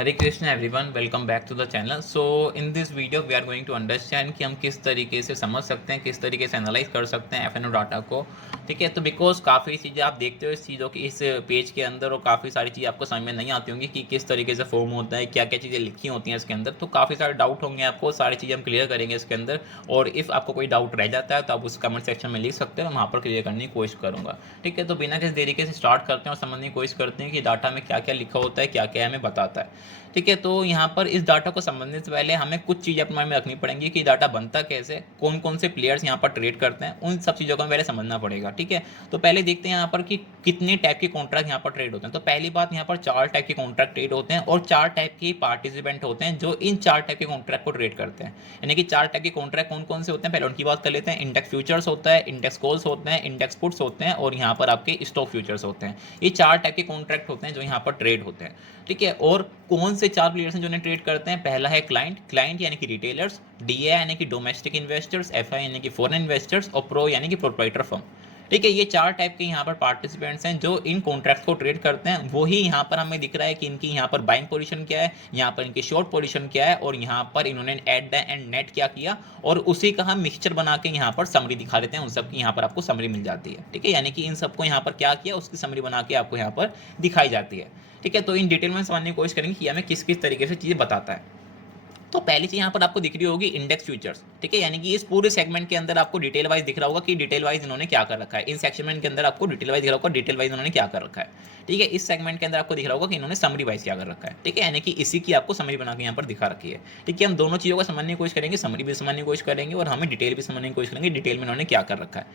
Hare Krishna everyone, welcome back to the channel. So in this video we are going to understand कि हम किस तरीके से समझ सकते हैं, किस तरीके से एनालाइज कर सकते हैं एफएनओ डाटा को। ठीक है, तो बिकॉज काफ़ी चीज़ें आप देखते हो इस चीज़ों की इस पेज के अंदर, और काफ़ी सारी चीज़ें आपको समझ में नहीं आती होंगी कि किस तरीके से फॉर्म होता है, क्या क्या चीज़ें लिखी होती हैं इसके अंदर। तो काफ़ी सारे डाउट होंगे आपको, सारी चीज़ें हम क्लियर करेंगे इसके अंदर। और इफ़ आपको कोई डाउट रह जाता है तो आप उस कमेंट सेक्शन में लिख सकते हो, मैं वहाँ पर क्लियर करने की कोशिश करूँगा। ठीक है, तो बिना किसी देरी के स्टार्ट करते हैं और समझने की कोशिश करते हैं कि डाटा में क्या क्या लिखा होता है, क्या क्या हमें बताता है। ठीक है, तो यहाँ पर इस डाटा को समझने से पहले हमें कुछ चीज़ें अपने माइंड में रखनी पड़ेंगी कि डाटा बनता कैसे, कौन कौन से प्लेयर्स यहाँ पर ट्रेड करते हैं, उन सब चीज़ों को हमें पहले समझना पड़ेगा। ठीक है, तो पहले देखते हैं यहाँ पर कि कितने टाइप के कॉन्ट्रैक्ट यहाँ पर ट्रेड होते हैं। तो पहली बात, यहाँ पर 4 टाइप के कॉन्ट्रैक्ट ट्रेड होते हैं और 4 टाइप के पार्टिसिपेंट होते हैं जो इन 4 टाइप के कॉन्ट्रैक्ट को ट्रेड करते हैं। यानी कि 4 टाइप के कॉन्ट्रैक्ट कौन कौन से होते हैं, पहले उनकी बात कर लेते हैं। इंडेक्स फ्यूचर्स होता है, इंडेक्स कॉल्स होते हैं, इंडेक्स पुट्स होते हैं, और यहाँ पर आपके स्टॉक फ्यूचर्स होते हैं। ये 4 टाइप के कॉन्ट्रैक्ट होते हैं जो यहाँ पर ट्रेड होते हैं। ठीक है, और कौन से 4 प्लेयर्स हैं जो उन्हें ट्रेड करते हैं। पहला है क्लाइंट, क्लाइंट यानी कि रिटेलर्स, डीए यानी कि डोमेस्टिक इन्वेस्टर्स, एफआई यानी कि फॉरेन इन्वेस्टर्स, और प्रो यानी कि प्रोप्राइटर फर्म। ठीक है, ये 4 टाइप के यहाँ पर पार्टिसिपेंट्स हैं जो इन कॉन्ट्रैक्ट्स को ट्रेड करते हैं। वही यहाँ पर हमें दिख रहा है कि इनकी यहाँ पर बाइंग पोजीशन क्या है, यहाँ पर इनकी शॉर्ट पोजीशन क्या है, और यहाँ पर इन्होंने एट द एंड नेट क्या किया, और उसी का हम मिक्सचर बना के यहाँ पर समरी दिखा देते हैं। उन सब की यहाँ पर आपको समरी मिल जाती है। ठीक है, यानी कि इन सबको यहाँ पर क्या किया, उसकी समरी बना के आपको यहाँ पर दिखाई जाती है। ठीक है, तो इन डिटेल में समझने की कोशिश करेंगे कि हमें किस किस तरीके से चीज़ें बताता है। तो पहली चीज यहाँ पर आपको दिख रही होगी इंडेक्स फ्यूचर्स। ठीक है, यानी कि इस पूरे सेगमेंट के अंदर आपको डिटेल वाइज दिख रहा होगा कि डिटेल वाइज इन्होंने क्या कर रखा है। इन सेगमेंट के अंदर आपको डिटेल वाइज दिख रहा होगा डिटेल वाइज इन्होंने क्या कर रखा है। ठीक है, इस सेगमेंट के अंदर आपको दिख रहा होगा कि इन्होंने समरी वाइज क्या कर रखा है। ठीक है, यानी कि इसी की आपको समरी बना के यहाँ पर दिखा रखी है। ठीक है, हम दोनों चीज़ों को समझने की कोशिश करेंगे, समरी भी समझने की कोशिश करेंगे और हमें डिटेल भी समझने की कोशिश करेंगे, डिटेल में इन्होंने क्या कर रखा है।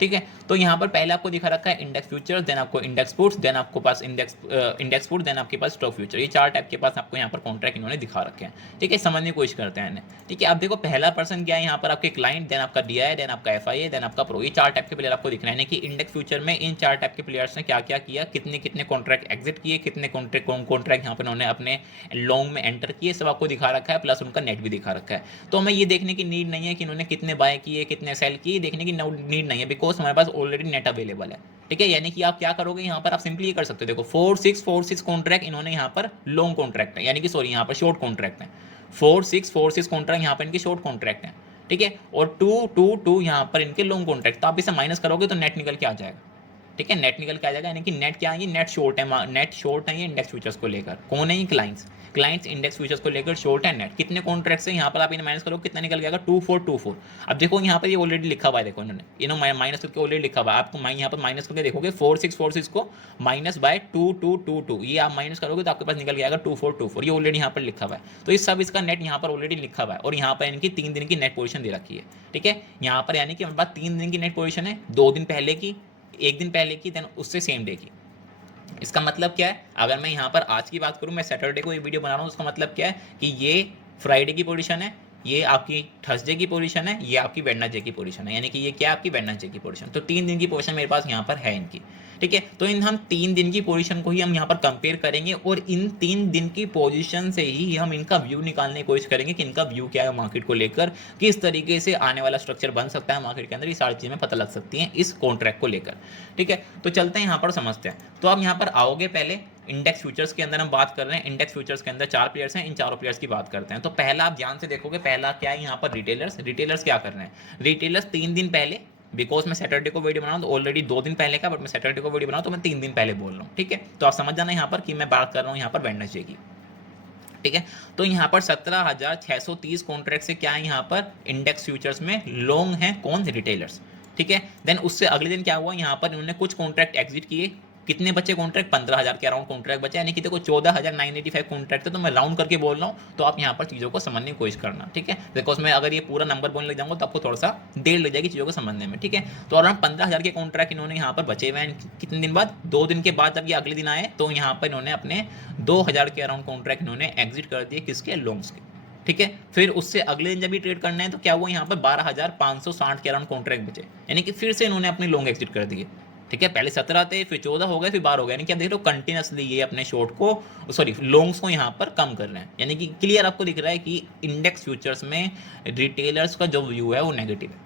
ठीक है, तो यहाँ पर पहले आपको दिखा रखा है इंडेक्स फ्यूचर्स, देन आपको इंडेक्स पुट्स, देन आपको पास इंडेक्स पुट, देन आपके पास स्टॉक फ्यूचर। ये 4 टाइप के पास आपको यहाँ पर कॉन्ट्रैक्ट इन्होंने दिखा रखे हैं। ठीक है, समझने की कोशिश करते हैं इन्हें। ठीक है, आप देखो पहला पर्सन क्या है यहाँ पर, आपके क्लाइंट, देन आपका डीआई, देन आपका एफआईए, देन आपका प्रो। ये 4 टाइप के प्लेयर आपको दिख रहे हैं। कि इंडेक्स फ्यूचर में इन 4 टाइप के प्लेयर्स ने क्या क्या किया, कितने कितने कॉन्ट्रैक्ट एग्जिट किए, कितने कॉन्ट्रैक्ट यहाँ पर उन्होंने अपने लॉन्ग में एंटर किए, सब आपको दिखा रखा है, प्लस उनका नेट भी दिखा रखा है। तो हमें ये देखने की नीड नहीं है कि इन्होंने कितने बाय किए, कितने सेल किए, देखने की नीड नहीं है, बिकॉज हमारे पास ऑलरेडी नेट अवेलेबल है। ठीक है, यानी कि आप क्या करोगे यहाँ पर, आप सिंपली ये कर सकते हो। देखो 4646 कॉन्ट्रैक्ट इन्होंने यहाँ पर लॉन्ग कॉन्ट्रैक्ट है, यानी कि सॉरी यहाँ पर शॉर्ट कॉन्ट्रैक्ट है। 4646 कॉन्ट्रैक्ट यहाँ पर इनके शॉर्ट कॉन्ट्रैक्ट है। ठीक है, और 222 यहाँ पर इनके लॉन्ग कॉन्ट्रैक्ट। तो आप इसे माइनस करोगे तो नेट निकल के आ जाएगा। ठीक है, नेट निकल के आ जाएगा, यानी कि नेट क्या है, ये नेट शॉर्ट है, नेट शॉर्ट है ये इंडेक्स फ्यूचर्स को लेकर। कौन है ये, क्लाइंट्स। क्लाइंट्स इंडेक्स फ्यूचर्स को लेकर शॉर्ट है नेट। कितने कॉन्ट्रैक्ट्स हैं यहाँ पर, आप इन्हें माइनस करो कितना निकल जाएगा, 2424। अब देखो यहाँ पर ये ऑलरेडी लिखा हुआ है, देखो इन्होंने माइनस करके ऑलरेडी लिखा हुआ है। आपको यहाँ पर माइनस करके देखोगे 4646 को माइनस बाय 2222, ये आप माइनस करोगे तो आपके पास निकल जाएगा 2424। ये ऑलरेडी यहाँ पर लिखा हुआ है। तो इस सब इसका नेट यहाँ पर ऑलरेडी लिखा हुआ है, और यहाँ पर इनकी 3 दिन की नेट पोजीशन दे रखी है। ठीक है, यहाँ पर यानी कि हमारे पास 3 दिन की नेट पोजीशन है, 2 दिन पहले की, 1 दिन पहले की, देन उससे सेम डे की। इसका मतलब क्या है, अगर मैं यहाँ पर आज की बात करूँ, मैं सैटरडे को ये वीडियो बना रहा हूँ, उसका मतलब क्या है कि ये फ्राइडे की पोजीशन है, ये आपकी थर्सडे की पोजीशन है, ये आपकी वेडनेसडे की पोजीशन है, यानी कि ये क्या आपकी वेडनेसडे की पोजीशन। तो 3 दिन की पोजीशन मेरे पास यहाँ पर है इनकी। ठीक है, तो इन हम 3 दिन की पोजीशन को ही हम यहाँ पर कंपेयर करेंगे, और इन 3 दिन की पोजीशन से ही हम इनका व्यू निकालने की कोशिश करेंगे कि इनका व्यू क्या है मार्केट को लेकर, किस तरीके से आने वाला स्ट्रक्चर बन सकता है मार्केट के अंदर। ये सारी चीज़ें पता लग सकती हैं इस कॉन्ट्रैक्ट को लेकर। ठीक है, तो चलते हैं यहाँ पर समझते हैं। तो आप यहाँ पर आओगे, पहले इंडेक्स फ्यूचर्स के अंदर हम बात कर रहे हैं। इंडेक्स फ्यूचर्स के अंदर 4 प्लेयर्स हैं, इन चारों प्लेयर्स की बात करते हैं। तो पहला आप ध्यान से देखोगे, पहला क्या है यहाँ पर, रिटेलर्स। रिटेलर्स क्या कर रहे हैं, रिटेलर्स 3 दिन पहले, बिकॉज मैं सैटरडे को वीडियो बना रहा हूँ तो ऑलरेडी 2 दिन पहले का, बट मैं सैटरडे को वीडियो बना रहा हूँ तो मैं 3 दिन पहले बोल रहा हूँ। ठीक है, तो आप समझ जाना यहाँ पर कि मैं बात कर रहा हूँ यहाँ पर वेडनेसडे की। ठीक है, तो यहाँ पर 17,630 कॉन्ट्रैक्ट से क्या है यहाँ पर इंडेक्स फ्यूचर्स में लॉन्ग है, कौन, रिटेलर्स। ठीक है, देन उससे अगले दिन क्या हुआ, यहाँ पर इन्होंने कुछ कॉन्ट्रैक्ट एग्जिट किए। कितने बचे कॉन्ट्रैक्ट, 15,000 के अराउंड कॉन्ट्रैक्ट बचे, यानी कि देखो 14,985 कॉन्ट्रैक्ट है। तो मैं राउंड करके बोल रहा हूँ, तो आप यहाँ पर चीज़ों को समझने की कोशिश करना। ठीक है, बिकॉज मैं अगर ये पूरा नंबर बोलने लग जाऊँगा तो आपको थोड़ा सा देर लग जाएगी चीज़ों को समझने में। ठीक है, तो अराउंड 15,000 के कॉन्ट्रैक्ट इन्होंने यहाँ पर बचे हुए हैं। कितने दिन बाद, 2 दिन के बाद जब ये अगले दिन आए तो यहाँ पर इन्होंने अपने 2,000 के अराउंड कॉन्ट्रैक्ट इन्होंने एग्जिट कर दिए, किसके, लॉन्ग्स के। ठीक है, फिर उससे अगले दिन जब भी ट्रेड करना है तो क्या हुआ, यहाँ पर 12,560 के अराउंड कॉन्ट्रैक्ट बचे, यानी कि फिर से इन्होंने अपने लॉन्ग एग्जिट कर दिए। ठीक है, पहले 17 थे, फिर 14 हो गए, फिर 12 हो गए, यानी कि आप देख रहे हो कंटिन्यूसली ये अपने शॉर्ट को, सॉरी लॉन्ग्स को यहाँ पर कम कर रहे हैं। यानी कि क्लियर आपको दिख रहा है कि इंडेक्स फ्यूचर्स में रिटेलर्स का जो व्यू है वो नेगेटिव है।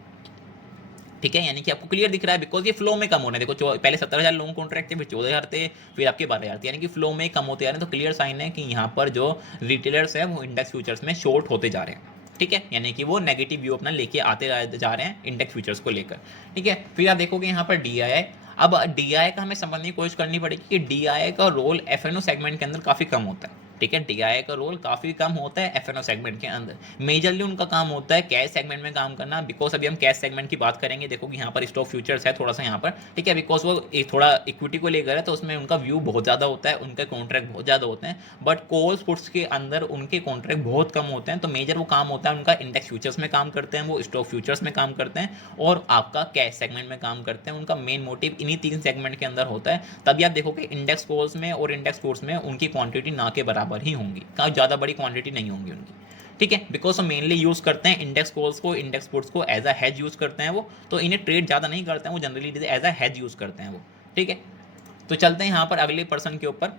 ठीक है, यानी कि आपको क्लियर दिख रहा है बिकॉज ये फ्लो में कम हो रहे हैं। देखो पहले 17,000 लोगों कॉन्ट्रैक्ट थे, फिर 14,000 थे, फिर आपके 12,000 थे, यानी कि फ्लो में कम होते जा रहे हैं। तो क्लियर साइन है कि यहाँ पर जो रिटेलर्स है वो इंडेक्स फ्यूचर्स में शॉर्ट होते जा रहे हैं। ठीक है, यानी कि वो नेगेटिव व्यू अपना लेके आते जा रहे हैं इंडेक्स फ्यूचर्स को लेकर। ठीक है, फिर आप देखोगे यहाँ पर DII। अब DII का हमें समझने की कोशिश करनी पड़ेगी कि DII का रोल FNO सेगमेंट के अंदर काफ़ी कम होता है। ठीक है, DII का रोल काफ़ी कम होता है FNO सेगमेंट के अंदर। मेजरली उनका काम होता है कैश सेगमेंट में काम करना, बिकॉज अभी हम कैश सेगमेंट की बात करेंगे। देखो कि यहाँ पर स्टॉक फ्यूचर्स है थोड़ा सा यहाँ पर, ठीक है, बिकॉज वो थोड़ा इक्विटी को लेकर है, तो उसमें उनका व्यू बहुत ज़्यादा होता है, उनके कॉन्ट्रैक्ट बहुत ज़्यादा होते हैं। बट कॉल्स पुट्स के अंदर उनके कॉन्ट्रैक्ट बहुत कम होते हैं। तो मेजर वो काम होता है उनका इंडेक्स फ्यूचर्स में काम करते हैं, वो स्टॉक फ्यूचर्स में काम करते हैं, और आपका कैश सेगमेंट में काम करते हैं। उनका मेन मोटिव इन्हीं 3 सेगमेंट के अंदर होता है। तभी आप देखोगे इंडेक्स कॉल्स में और इंडेक्स कोर्स में उनकी क्वांटिटी ना के बराबर ही होंगी, ज़्यादा बड़ी क्वांटिटी नहीं होंगी उनकी। ठीक है, बिकॉज वो मेनली यूज़ करते हैं इंडेक्स कॉल्स को, इंडेक्स पुट्स को एज अ हेज यूज़ करते हैं वो। तो इन्हें ट्रेड ज़्यादा नहीं करते हैं वो, generally as a hedge use करते हैं वो। ठीक है, तो चलते हैं यहाँ पर अगले पर्सन के ऊपर,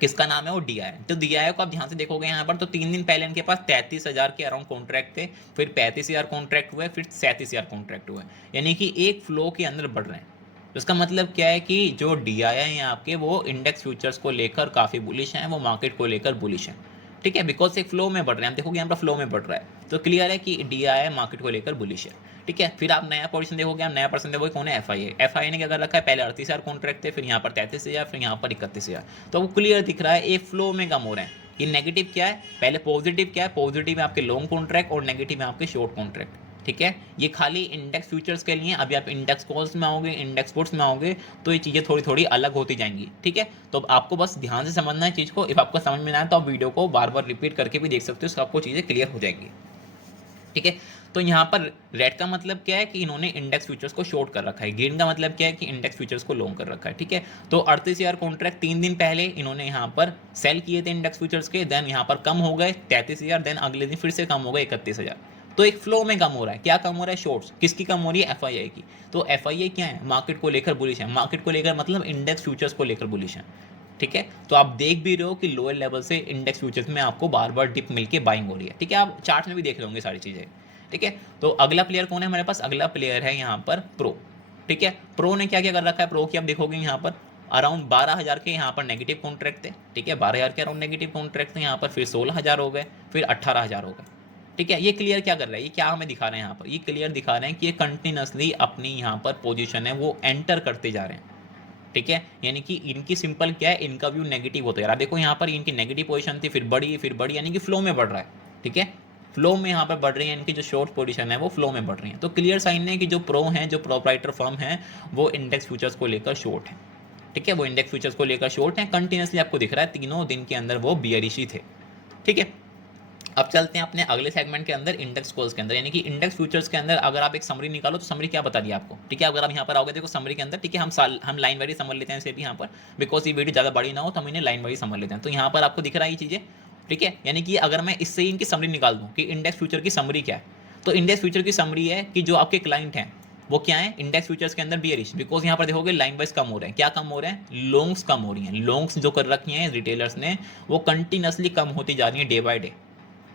किसका नाम है वो DII। तो DII को आप ध्यान से देखोगे यहाँ पर, तो 3 दिन पहले इनके पास 33,000 के अराउंड कॉन्ट्रैक्ट थे, फिर 35,000 कॉन्ट्रैक्ट हुए, फिर 37,000 कॉन्ट्रैक्ट हुए, यानी कि एक फ्लो के अंदर बढ़ रहे हैं। तो इसका मतलब क्या है कि जो DII हैं आपके, वो इंडेक्स फ्यूचर्स को लेकर काफ़ी बुलिश हैं, वो मार्केट को लेकर बुलिश हैं। ठीक है, बिकॉज एक फ्लो में बढ़ रहे हैं, आप देखोगे यहाँ पर फ्लो में बढ़ रहा है, तो क्लियर है कि DII मार्केट को लेकर बुलिश है। ठीक है, फिर आप नया पोजीशन देखोगे, आप नया पर्सन देखोगे कौन है, FII ने क्या कर रखा है, पहले 38,000 कॉन्ट्रैक्ट थे, फिर यहाँ पर 33,000, फिर यहाँ पर 31,000। तो वो क्लियर दिख रहा है एक फ्लो में कम हो रहे हैं। ये नेगेटिव क्या है, पहले पॉजिटिव क्या है, पॉजिटिव है आपके लॉन्ग कॉन्ट्रैक्ट और नेगेटिव है आपके शॉर्ट कॉन्ट्रैक्ट। ठीक है, ये खाली इंडेक्स फ्यूचर्स के लिए। अभी आप इंडेक्स कॉल्स में आओगे, इंडेक्स पुट्स में आओगे, तो ये चीज़ें थोड़ी थोड़ी अलग होती जाएंगी। ठीक है, तो आपको बस ध्यान से समझना है चीज़ को। इफ आपको समझ में ना आए तो आप वीडियो को बार बार रिपीट करके भी देख सकते हो, तो आपको चीज़ें क्लियर हो जाएंगी। ठीक है, तो यहाँ पर रेड का मतलब क्या है कि इन्होंने इंडेक्स फ्यूचर्स को शॉर्ट कर रखा है, ग्रीन का मतलब क्या है कि इंडेक्स फ्यूचर्स को लॉन्ग कर रखा है। ठीक है, तो 38,000 कॉन्ट्रैक्ट 3 दिन पहले इन्होंने यहाँ पर सेल किए थे इंडेक्स फ्यूचर्स के, देन यहाँ पर कम हो गए 33,000, देन अगले दिन फिर से कम हो गए 31,000। तो एक फ्लो में कम हो रहा है। क्या कम हो रहा है, शॉर्ट्स। किसकी कम हो रही है, FII की। तो FII क्या है, मार्केट को लेकर बुलिश है, मार्केट को लेकर मतलब इंडेक्स फ्यूचर्स को लेकर बुलिश है। ठीक है, तो आप देख भी रहे हो कि लोअर लेवल से इंडेक्स फ्यूचर्स में आपको बार बार डिप मिलके बाइंग हो रही है। ठीक है, आप चार्ट में भी देख रहे सारी चीज़ें। ठीक है, तो अगला प्लेयर कौन है हमारे पास, अगला प्लेयर है यहाँ पर प्रो। ठीक है, प्रो ने क्या क्या कर रखा है, प्रो की आप देखोगे यहाँ पर अराउंड 12,000 के यहाँ पर नेगेटिव कॉन्ट्रैक्ट थे। ठीक है, 12,000 के अराउंड नेगेटिव कॉन्ट्रैक्ट थे, यहाँ पर फिर 16,000 हो गए, फिर 18,000 हो गए। ठीक है, ये क्लियर क्या कर रहा है, ये क्या हमें दिखा रहे हैं यहाँ पर, ये क्लियर दिखा रहे हैं कि ये कंटिन्यूसली अपनी यहाँ पर पोजीशन है वो एंटर करते जा रहे हैं। ठीक है, यानी कि इनकी सिंपल क्या है, इनका व्यू नेगेटिव होता है। यार देखो यहाँ पर इनकी नेगेटिव पोजीशन थी, फिर बढ़ी, यानी कि फ्लो में बढ़ रहा है। ठीक है, फ्लो में यहाँ पर बढ़ रही है, इनकी जो शॉर्ट पोजीशन है वो फ्लो में बढ़ रही है। तो क्लियर साइन है कि जो प्रो हैं, जो प्रोप्राइटर फर्म है, वो इंडेक्स फ्यूचर्स को लेकर शॉर्ट है। ठीक है, वो इंडेक्स फ्यूचर्स को लेकर शॉर्ट है, कंटिन्यूसली आपको दिख रहा है तीनों दिन के अंदर वो बियरिश ही थे। ठीक है, अब चलते हैं अपने अगले सेगमेंट के अंदर, इंडेक्स कॉल्स के अंदर, यानी कि इंडेक्स फ्यूचर्स के अंदर अगर आप एक समरी निकालो तो समरी क्या बता दिया आपको। ठीक है, अगर आप यहाँ पर आओगे देखो समरी के अंदर, ठीक है, हम लाइन वाइज समझ लेते हैं इसे भी यहाँ पर, बिकॉज ये वीडियो ज़्यादा बड़ी ना हो तो हम इन्हें लाइन वाइज समझ लेते हैं। तो यहाँ पर आपको दिख रहा है ये चीज़ें। ठीक है, यानी कि अगर मैं इससे ही इनकी समरी निकाल दूँ कि इंडेक्स फ्यूचर की समरी क्या है, तो इंडेक्स फ्यूचर की समरी है कि जो आपके क्लाइंट हैं वो क्या है, इंडेक्स फ्यूचर्स के अंदर बियरिश, बिकॉज यहाँ पर देखोगे लाइन वाइज कम हो रहे हैं। क्या कम हो रहे हैं, लॉन्ग्स कम हो रही हैं। लॉन्ग्स जो कर रखी हैं रिटेलर्स ने, वो कंटिन्यूसली कम होती जा रही है डे बाय डे।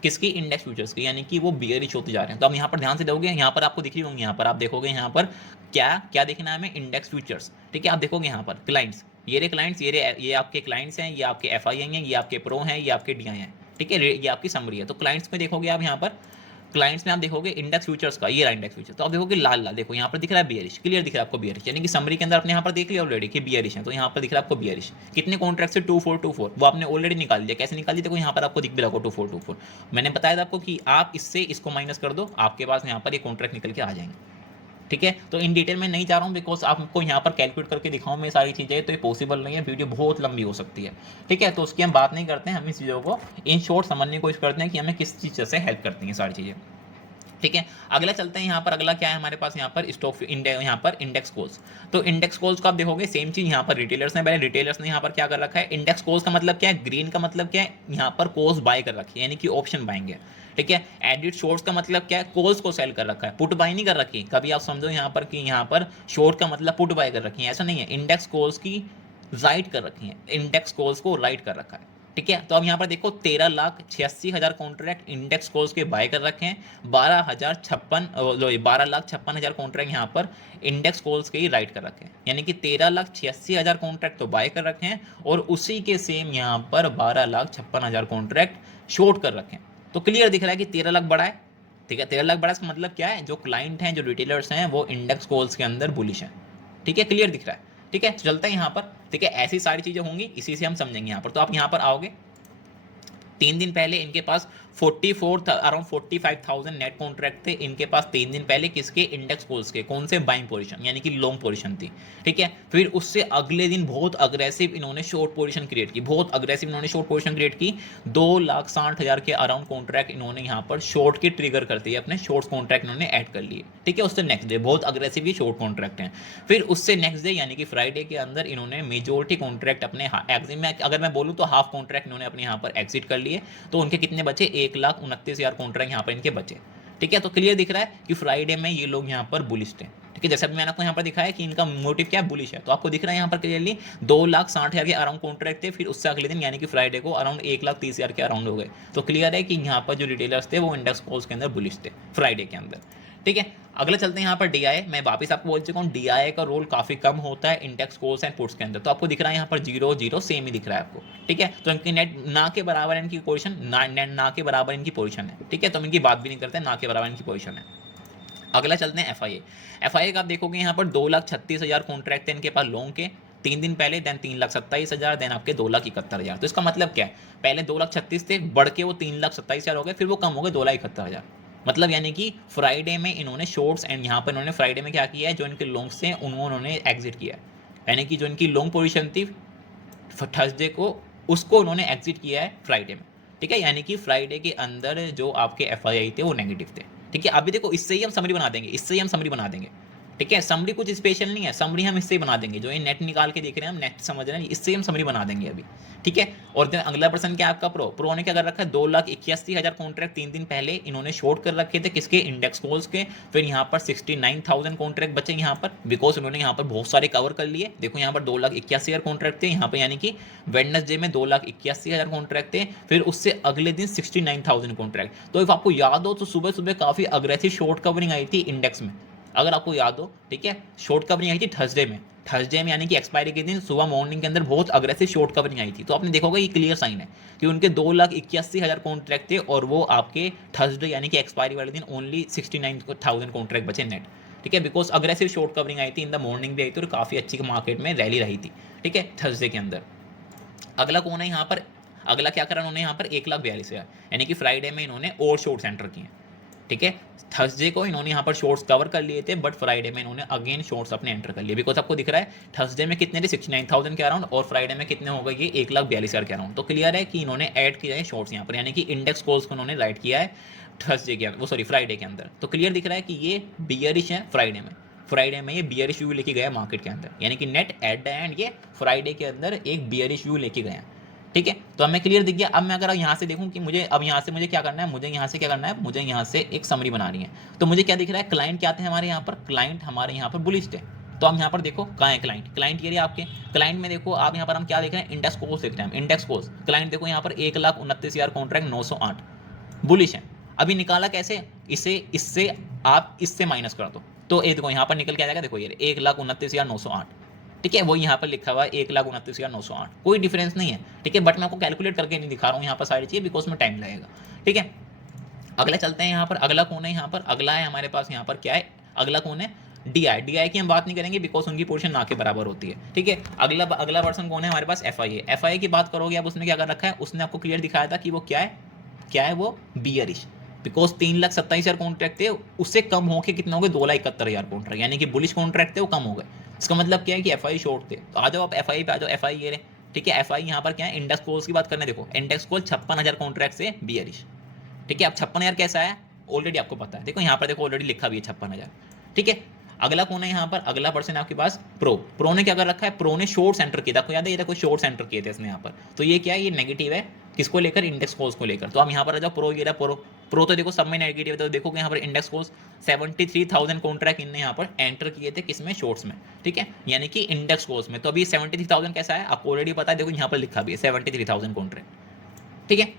किसकी, इंडेक्स फ्यूचर्स की, यानी कि वो बियरिश होते जा रहे हैं। तो अब यहाँ पर ध्यान से देखोगे, यहाँ पर आपको दिख रही होंगी, यहाँ पर आप देखोगे यहाँ पर क्या क्या देखना है हमें, इंडेक्स फ्यूचर्स। ठीक है, आप देखोगे यहाँ पर क्लाइंट्स, ये रे क्लाइंट्स, ये आपके क्लाइंट्स हैं, ये आपके FII हैं, ये आपके प्रो हैं, ये आपके DI हैं। ठीक है, ये आपकी समरी है। तो क्लाइंट्स में देखोगे आप यहाँ पर, क्लाइंट्स में आप देखोगे इंडेक्स फ्यूचर्स का, ये रहा इंडेक्स फ्यूचर, तो आप देखोगे लाल लाल, देखो यहाँ पर दिख रहा है बियरिश, क्लियर दिख रहा है आपको बियरिश, यानी कि समरी के अंदर आपने यहाँ पर देख लिया ऑलरेडी कि बियरिश है। तो यहाँ पर दिख रहा है आपको बियरिश, कितने कॉन्ट्रैक्ट से 2424, वो आपने ऑलरेडी निकाल दिया। कैसे निकाल दिया, देखो यहाँ पर आपको दिख भी रहा 2424। मैंने बताया था आपको कि आप इससे इसको माइनस कर दो, आपके पास यहाँ पर ये कॉन्ट्रैक्ट निकल के आ जाएंगे। ठीक है, तो इन डिटेल में नहीं जा रहा हूँ, बिकॉज आपको यहाँ पर कैलकुलेट करके दिखाऊँ मैं सारी चीज़ें, तो ये पॉसिबल नहीं है, वीडियो बहुत लंबी हो सकती है। ठीक है, तो उसकी हम बात नहीं करते हैं, हम इस चीज़ों को इन शॉर्ट समझने की कोशिश करते हैं कि हमें किस चीज़ से हेल्प करती हैं सारी चीज़ें। ठीक है, अगला चलते हैं यहाँ पर, अगला क्या है हमारे पास यहाँ पर, स्टॉक यहाँ पर इंडेक्स कॉल्स। तो इंडेक्स कॉल्स को आप देखोगे सेम चीज यहाँ पर रिटेलर्स ने, पहले रिटेलर्स ने यहाँ पर क्या कर रखा है, इंडेक्स कॉल्स का मतलब क्या है, ग्रीन का मतलब क्या है, यहाँ पर कॉल्स बाय कर रखी है, यानी कि ऑप्शन बाइंग है। ठीक है, एडिट शॉर्ट्स का मतलब क्या है, कॉल्स को सेल कर रखा है, पुट बाय नहीं कर रखी। कभी आप समझो यहाँ पर कि यहाँ पर शॉर्ट का मतलब पुट बाय कर रखी है, ऐसा नहीं है। इंडेक्स कॉल्स की राइट कर रखी है, इंडेक्स कॉल्स को राइट कर रखा है। ठीक है। तो अब यहाँ पर देखो 13,86,000 कॉन्ट्रैक्ट इंडेक्स कॉल्स के बाय कर रखे हैं, 12,56,000 कॉन्ट्रैक्ट यहाँ पर इंडेक्स कॉल्स के ही राइट कर रखे हैं, यानी कि 13,86,000 कॉन्ट्रैक्ट तो बाय कर रखे हैं और उसी के सेम यहाँ पर 12,56,000 कॉन्ट्रैक्ट शॉर्ट कर रखे हैं। तो क्लियर दिख रहा है कि 13 लाख बड़ा है, ठीक है। 13 लाख बड़ा इसका मतलब क्या है, जो क्लाइंट हैं, जो रिटेलर्स हैं, वो इंडेक्स कॉल्स के अंदर बुलिश हैं, ठीक है, क्लियर दिख रहा है, ठीक है। चलते हैं यहाँ पर, ठीक है, ऐसी सारी चीजें होंगी, इसी से हम समझेंगे यहाँ पर। तो आप यहाँ पर आओगे, 3 दिन पहले इनके पास 45,000 नेट कॉन्ट्रैक्ट थे इनके पास 3 दिन पहले, किसके, इंडेक्स कॉल्स के, कौन से, बाइंग पोजीशन यानी कि लॉन्ग पोजीशन थी, ठीक है। फिर उससे अगले दिन बहुत अग्रेसिव इन्होंने शॉर्ट पोजीशन क्रिएट की, बहुत अग्रेसिव इन्होंने शॉर्ट पोजीशन क्रिएट की, 2,60,000 के अराउंड कॉन्ट्रैक्ट इन्होंने यहाँ पर शॉर्ट के ट्रिगर करते हैं, अपने शॉर्ट कॉन्ट्रैक्ट इन्होंने ऐड कर लिए, ठीक है। उससे नेक्स्ट डे बहुत अग्रेसिव ही शॉर्ट कॉन्ट्रैक्ट हैं। फिर उससे नेक्स्ट डे यानी कि फ्राइडे के अंदर इन्होंने मेजोरिटी कॉन्ट्रैक्ट अपने एग्जिट में, अगर मैं बोलूँ तो हाफ कॉन्ट्रैक्ट इन्होंने अपने यहाँ पर एग्जिट कर लिए, तो उनके कितने बचे, 1,29,000 कॉन्ट्रैक्ट यहाँ पर इनके बचे, ठीक है। तो क्लियर दिख रहा है कि फ्राइडे में ये लोग यहाँ पर बुलिश थे, ठीक है। जैसा भी मैंने आपको यहाँ पर दिखाया कि इनका मोटिव क्या है, बुलिश है। तो आपको दिख रहा है यहाँ पर क्लियरली 2,60,000 के अराउंड कॉन्ट्रैक्ट थे, फिर उससे अगले दिन यानी कि फ्राइडे को अराउंड 1,30,000 के अराउंड हो गए। तो क्लियर है कि यहाँ पर जो रिटेलर्स थे वो इंडेक्स कॉल्स के अंदर बुलिश थे फ्राइडे के अंदर, ठीक है। अगला चलते हैं यहाँ पर डीआई। मैं वापस आपको बोल चुका हूँ डीआई का रोल काफी कम होता है इंडेक्स कॉल्स एंड पुट्स के अंदर। तो आपको दिख रहा है यहाँ पर 0-0 सेम ही दिख रहा है आपको, ठीक है। तो इनकी नेट ना के बराबर इनकी पोजीशन, ना के बराबर इनकी पोजीशन है, ठीक है। तो हम इनकी बात भी नहीं करते, ना के बराबर इनकी पोजीशन है। अगला चलते हैं एफआईए। एफआईए का आप देखोगे यहाँ पर 2,36,000 कॉन्ट्रैक्ट थे इनके पास लॉन्ग के 3 दिन पहले, देन 3,27,000, देन आपके 2,71,000। तो इसका मतलब क्या है, पहले 2,36,000 थे, बढ़ के वो 3,27,000 हो गए, फिर वो कम हो गए 2,71,000। मतलब यानी कि फ्राइडे में इन्होंने शॉर्ट्स एंड यहाँ पर इन्होंने फ्राइडे में क्या किया है, जो इनके लॉन्ग्स थे उन्होंने एग्जिट किया है, यानी कि जो इनकी लॉन्ग पोजीशन थी थर्सडे को, उसको उन्होंने एग्जिट किया है फ्राइडे में, ठीक है। यानी कि फ्राइडे के अंदर जो आपके एफआईआई थे वो नेगेटिव थे, ठीक है। अभी देखो इससे ही हम समरी बना देंगे, इससे ही हम समरी बना देंगे, ठीक है। समरी कुछ स्पेशल नहीं है, समरी हम इससे ही बना देंगे, जो ये नेट निकाल के देख रहे हैं हम, नेट समझ रहे हैं, इससे हम समरी बना देंगे अभी, ठीक है। और अगला पर्सन क्या आपका प्रो ने क्या कर रखा है, 2,81,000 कॉन्ट्रैक्ट 3 दिन पहले इन्होंने शॉर्ट कर रखे थे, किसके, इंडेक्स कॉल्स के। फिर यहाँ पर 69,000 कॉन्ट्रैक्ट बचे यहाँ पर, बिकॉज उन्होंने यहाँ पर बहुत सारे कवर कर लिए। देखो यहाँ पर 2,81,000 कॉन्ट्रैक्ट थे यहाँ पर, यानी कि वेडनेसडे में 2,81,000 कॉन्ट्रैक्ट थे, फिर उससे अगले दिन 69,000 कॉन्ट्रैक्ट। तो इफ आपको याद हो तो सुबह सुबह काफी अग्रेसिव शॉर्ट कवरिंग आई थी इंडेक्स में, अगर आपको याद हो, ठीक है। शॉर्ट कवरिंग आई थी थर्सडे में यानी कि एक्सपायरी के दिन सुबह मॉर्निंग के अंदर बहुत अग्रेसिव शॉर्ट कवरिंग आई थी। तो आपने देखोगे ये क्लियर साइन है कि उनके 2,81,000 कॉन्ट्रैक्ट थे और वो आपके थर्सडे यानी कि एक्सपायरी वाले दिन ओनली 69,000 कॉन्ट्रैक्ट बचे नेट, ठीक है। बिकॉज अग्रेसिव शॉर्ट कवरिंग आई थी, इन द मॉर्निंग भी आई थी और काफ़ी अच्छी मार्केट में रैली रही थी, ठीक है, थर्सडे के अंदर। अगला कौन है यहाँ पर, अगला क्या करा उन्होंने यहाँ पर 1,42,000, यानी कि फ्राइडे में इन्होंने और शॉर्ट सेंटर किए, ठीक है। थर्सडे को इन्होंने यहाँ पर शॉर्ट्स कवर कर लिए थे, बट फ्राइडे में इन्होंने अगेन शॉर्ट्स अपने एंटर कर लिए, बिकॉज आपको दिख रहा है थर्सडे में कितने थे, 69,000 के अराउंड, और फ्राइडे में कितने हो गए, ये 1,42,000 के अराउंड। तो क्लियर है कि इन्होंने ऐड किया है शॉर्ट्स यहाँ पर, यानी कि इंडेक्स कॉल्स को उन्होंने राइट किया है थर्सडे के अंदर, वो सॉरी फ्राइडे के अंदर। तो क्लियर दिख रहा है कि ये बियरिश है फ्राइडे में ये बियरिश व्यू लेके गया मार्केट के अंदर, यानी कि नेट एट द एंड ये फ्राइडे के अंदर एक बियरिश व्यू लेके गया, ठीक है। तो हमें क्लियर दिख गया। अब मैं अगर यहाँ से देखूँ कि मुझे अब यहाँ से मुझे क्या करना है, मुझे यहाँ से क्या करना है, मुझे यहाँ से एक समरी बनानी है। तो मुझे क्या दिख रहा है, क्लाइंट क्या थे हमारे यहाँ पर, क्लाइंट हमारे यहाँ पर बुलिश थे। तो हम यहाँ पर देखो कहाँ है क्लाइंट ये रहे आपके। क्लाइंट में देखो आप यहाँ पर हम क्या देख रहे हैं, इंडेक्स कोर्स देख रहे हैं, इंडेक्स कोर्स क्लाइंट देखो यहाँ पर 1,29,000 कॉन्ट्रैक्ट 908 बुलिश है। अभी निकाला कैसे, इससे आप इससे माइनस कर दो, तो ये देखो यहाँ पर निकल के आ जाएगा, देखो ये 1,29,908, ठीक है। वो यहाँ पर लिखा हुआ है 1,29,908, कोई डिफरेंस नहीं है, ठीक है। बट मैं आपको कैलकुलेट करके नहीं दिखा रहा हूँ यहाँ पर सारी चीज़, बिकॉज में टाइम लगेगा, ठीक है। अगला चलते हैं यहाँ पर, अगला कौन है यहाँ पर, अगला है हमारे पास यहाँ पर क्या है, अगला कौन है, डीआई की हम बात नहीं करेंगे बिकॉज उनकी पोजीशन ना के बराबर होती है, ठीक है। अगला पर्सन कौन है हमारे पास, एफआईए की बात करोगे, अब उसने क्या कर रखा है, उसने आपको क्लियर दिखाया था कि वो क्या है वो बियरिश, बिकॉज 3,27,000 कॉन्ट्रैक्ट थे, उससे कम होकर कितना हो गए, 2,71,000 कॉन्ट्रैक्ट, यानी कि बुलिश कॉन्ट्रैक्ट थे वो कम हो गए। इसका मतलब क्या है कि एफआई शॉर्ट थे। तो आ जाओ आप एफआई पे आ जाओ, एफआई ये रहे, ठीक है। एफआई यहाँ पर क्या है, इंडेक्स कोल्स की बात करने, देखो इंडेक्स कोल 56,000 कॉन्ट्रैक्ट से बियरिश, ठीक है। अब 56,000 कैसा है ऑलरेडी आपको पता है, देखो यहाँ पर देखो ऑलरेडी लिखा भी है 56,000, ठीक है। अगला कौन है यहाँ पर, अगला पर्सन आपके पास प्रो ने क्या कर रखा है, प्रो ने शॉर्ट सेंटर किया था, आपको याद है ये देखो शॉर्ट सेंटर किए थे इसने यहाँ पर। तो ये क्या है, ये नेगेटिव है, किसको लेकर, इंडेक्स कोल्स को लेकर। तो आप यहाँ पर आ जाओ, प्रो ये रहा प्रो तो देखो सब में नेगेटिव है। तो देखो यहाँ पर इंडेक्स कोल्स 73,000 कॉन्ट्रैक्ट इनने यहाँ पर एंटर किए थे, किसमें, शॉर्ट्स में, ठीक है, यानी कि इंडेक्स कोल्स में। तो अभी 73,000 कैसा है आपको ऑलरेडी पता है, देखो यहाँ पर लिखा भी है 73,000 कॉन्ट्रैक्ट, ठीक है।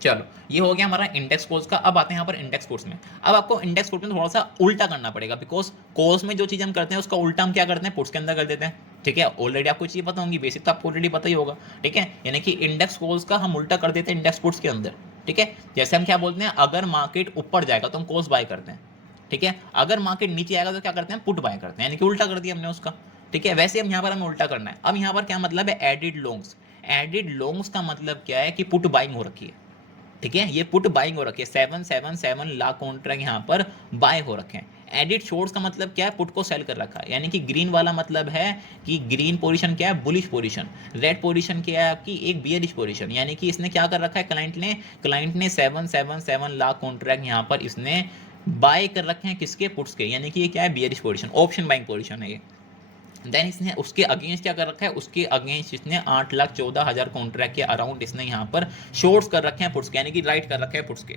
चलो ये हो गया हमारा इंडेक्स कोर्स का। अब आते हैं यहाँ पर इंडेक्स कोर्स में। अब आपको इंडेक्स कोर्स में थोड़ा सा उल्टा करना पड़ेगा, बिकॉज कोर्स में जो चीज़ हम करते हैं उसका उल्टा हम क्या करते हैं, पुट्स के अंदर कर देते हैं। ठीक है, ऑलरेडी आपको चीज़ पता होंगी, बेसिक तो आपको ऑलरेडी पता ही होगा। ठीक है, यानी कि इंडेक्स कोर्स का हम उल्टा कर देते हैं इंडेक्स पुट्स के अंदर। ठीक है, जैसे हम क्या बोलते हैं, अगर मार्केट ऊपर जाएगा तो हम कोर्स बाय करते हैं। ठीक है, अगर मार्केट नीचे आएगा तो क्या करते हैं, पुट बाय करते हैं, यानी कि उल्टा कर दिया हमने उसका। ठीक है, वैसे हम यहाँ पर हमें उल्टा करना है। अब यहाँ पर क्या मतलब है, एडिड लॉन्ग्स। एडिड लॉन्ग्स का मतलब क्या है कि पुट बाइंग हो रखी है। ठीक है, ये पुट बाइंग हो रखी है, 777 लाख कॉन्ट्रैक्ट यहाँ पर बाय हो रखे हैं। एडिट शॉर्ट्स का मतलब क्या है, पुट को सेल कर रखा है, यानी कि ग्रीन वाला मतलब है कि ग्रीन पोजीशन क्या है, बुलिश पोजीशन। रेड पोजीशन क्या है आपकी, एक बियरिश पोजीशन, यानी कि इसने क्या कर रखा है, क्लाइंट ने 777 लाख कॉन्ट्रैक्ट यहाँ पर इसने बाय कर रखे हैं, किसके, पुट्स के, यानी कि ये क्या है, bearish position, option buying position है ये। देन इसने उसके अगेंस्ट क्या कर रखा है, उसके अगेंस्ट इसने 8,14,000 कॉन्ट्रैक्ट के अराउंड इसने यहाँ पर शॉर्ट्स कर रखे हैं पुट्स के, यानी कि राइट कर रखे हैं पुट्स के।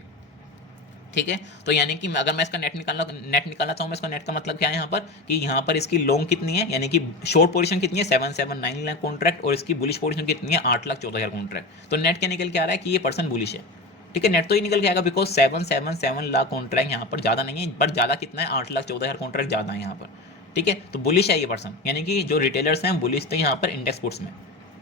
ठीक है, तो यानी कि अगर मैं इसका नेट निकालना चाहूँ, मैं इसका नेट का मतलब क्या है यहाँ पर, कि यहाँ पर इसकी लॉन्ग कितनी है, यानी कि शॉर्ट पोजीशन कितनी है, 779 लाख कॉन्ट्रैक्ट, और इसकी बुलिश पोजीशन कितनी है, 8,14,000 कॉन्ट्रैक्ट। तो नेट क्या निकल के आ रहा है कि ये पर्सन बुलिश है। ठीक है, नेट तो ही निकल के आएगा, बिकॉज 777 लाख कॉन्ट्रैक्ट यहाँ पर ज़्यादा नहीं है, बट ज़्यादा कितना है, 8,14,000 कॉन्ट्रैक्ट ज़्यादा है यहाँ पर। ठीक है, तो बुलिश है ये पर्सन, यानी कि जो रिटेलर्स हैं बुलिश थे यहाँ पर इंडेक्स पुट्स में।